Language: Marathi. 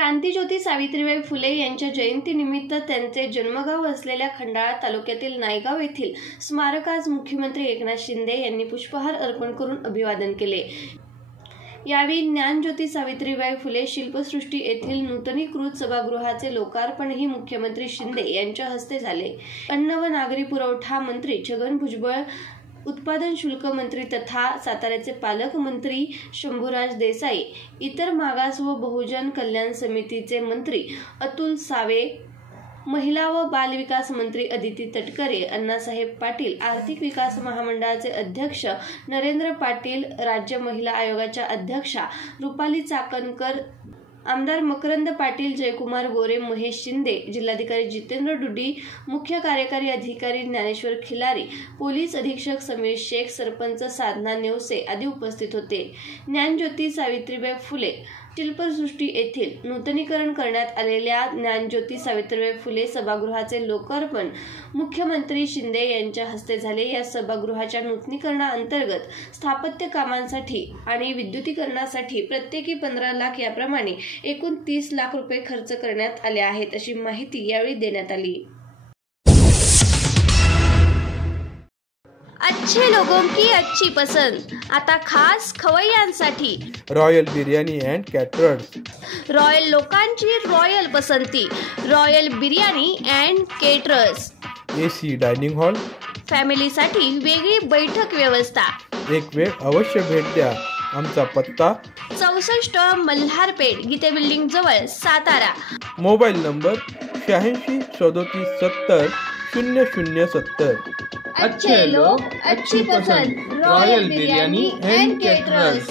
क्रांतिज्योती सावित्रीबाई फुले यांच्या जयंतीनिमित्त त्यांचे जन्मगाव असलेल्या खंडाळा तालुक्यातील नायगाव येथील स्मारकास मुख्यमंत्री एकनाथ शिंदे यांनी पुष्पहार अर्पण करून अभिवादन केले। यावेळी ज्ञानज्योती सावित्रीबाई फुले शिल्पसृष्टी येथील नूतनीकृत सभागृहाचे लोकार्पणही मुख्यमंत्री शिंदे यांच्या हस्ते झाले। अन्न व नागरी पुरवठा मंत्री छगन भुजबळ, उत्पादन शुल्क मंत्री तथा साताऱ्याचे पालकमंत्री शंभूराज देसाई, इतर मागास व बहुजन कल्याण समितीचे मंत्री अतुल सावे, महिला व बाल विकास मंत्री अदिती तटकरे, अण्णासाहेब पाटील, आर्थिक विकास महामंडळाचे अध्यक्ष नरेंद्र पाटील, राज्य महिला आयोगाच्या अध्यक्षा रुपाली चाकणकर, आमदार मकरंद पाटील, जयकुमार गोरे, महेश शिंदे, जिल्हाधिकारी जितेंद्र डुडी, मुख्य कार्यकारी अधिकारी ज्ञानेश्वर खिलारी, पोलीस अधीक्षक समीर शेख, सरपंच साधना नेवसे आदी उपस्थित होते। ज्ञानज्योती सावित्रीबाई फुले शिल्पसृष्टी येथील नूतनीकरण करण्यात आलेल्या ज्ञानज्योती सावित्रीबाई फुले सभागृहाचे लोकार्पण मुख्यमंत्री शिंदे यांच्या हस्ते झाले। या सभागृहाच्या नूतनीकरणाअंतर्गत स्थापत्य कामांसाठी आणि विद्युतीकरणासाठी प्रत्येकी 15 लाख याप्रमाणे एकूण 30 लाख रुपये खर्च करण्यात आले आहेत, अशी माहिती यावेळी देण्यात आली। अच्छे लोगों की अच्छी पसंद, आता खास खवय्यांसाठी royal biryani and caterers. Royal लोकांची रॉयल पसंती, royal biryani and caterers. AC dining hall, फॅमिलीसाठी वेगळी बैठक व्यवस्था। एक वेळ अवश्य भेट द्या। आमचा पत्ता 64 मल्हारपेठ, गीते बिल्डिंग जवळ, सातारा। Mobile number 86 37 70 0070। अच्छे लोग अच्छी पसंद, रॉयल बिर्याणी अँड केटरर्स।